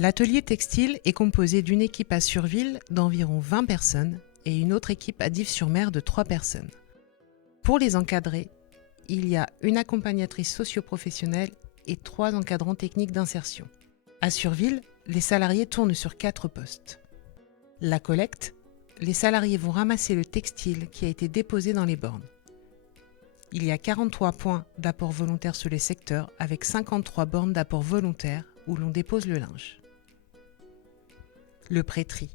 L'atelier textile est composé d'une équipe à Surville d'environ 20 personnes et une autre équipe à Dives-sur-Mer de 3 personnes. Pour les encadrer, il y a une accompagnatrice socio-professionnelle et 3 encadrants techniques d'insertion. À Surville, les salariés tournent sur 4 postes. La collecte, les salariés vont ramasser le textile qui a été déposé dans les bornes. Il y a 43 points d'apport volontaire sur les secteurs avec 53 bornes d'apport volontaire où l'on dépose le linge. Le pré-tri.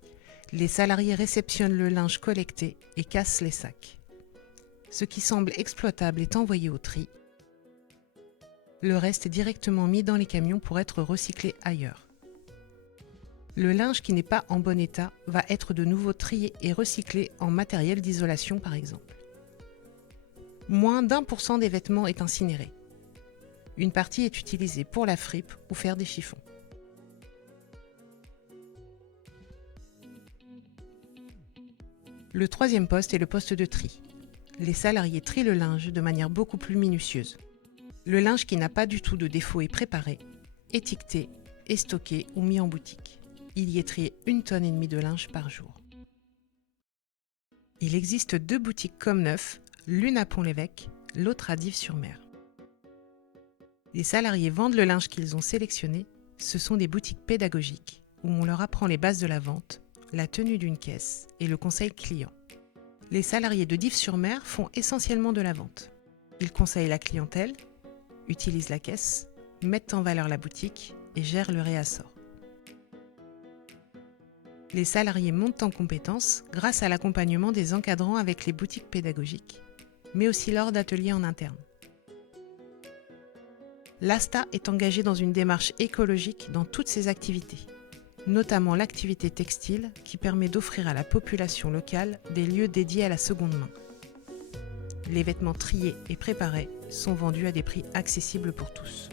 Les salariés réceptionnent le linge collecté et cassent les sacs. Ce qui semble exploitable est envoyé au tri. Le reste est directement mis dans les camions pour être recyclé ailleurs. Le linge qui n'est pas en bon état va être de nouveau trié et recyclé en matériel d'isolation par exemple. Moins d'1% des vêtements est incinéré. Une partie est utilisée pour la fripe ou faire des chiffons. Le troisième poste est le poste de tri. Les salariés trient le linge de manière beaucoup plus minutieuse. Le linge qui n'a pas du tout de défaut est préparé, étiqueté et stocké ou mis en boutique. Il y est trié 1,5 tonne de linge par jour. Il existe 2 boutiques comme neuf, l'une à Pont-l'Évêque, l'autre à Dives-sur-Mer. Les salariés vendent le linge qu'ils ont sélectionné. Ce sont des boutiques pédagogiques où on leur apprend les bases de la vente, la tenue d'une caisse et le conseil client. Les salariés de Dives-sur-Mer font essentiellement de la vente. Ils conseillent la clientèle, utilisent la caisse, mettent en valeur la boutique et gèrent le réassort. Les salariés montent en compétences grâce à l'accompagnement des encadrants avec les boutiques pédagogiques, mais aussi lors d'ateliers en interne. L'ASTA est engagée dans une démarche écologique dans toutes ses activités, notamment l'activité textile qui permet d'offrir à la population locale des lieux dédiés à la seconde main. Les vêtements triés et préparés sont vendus à des prix accessibles pour tous.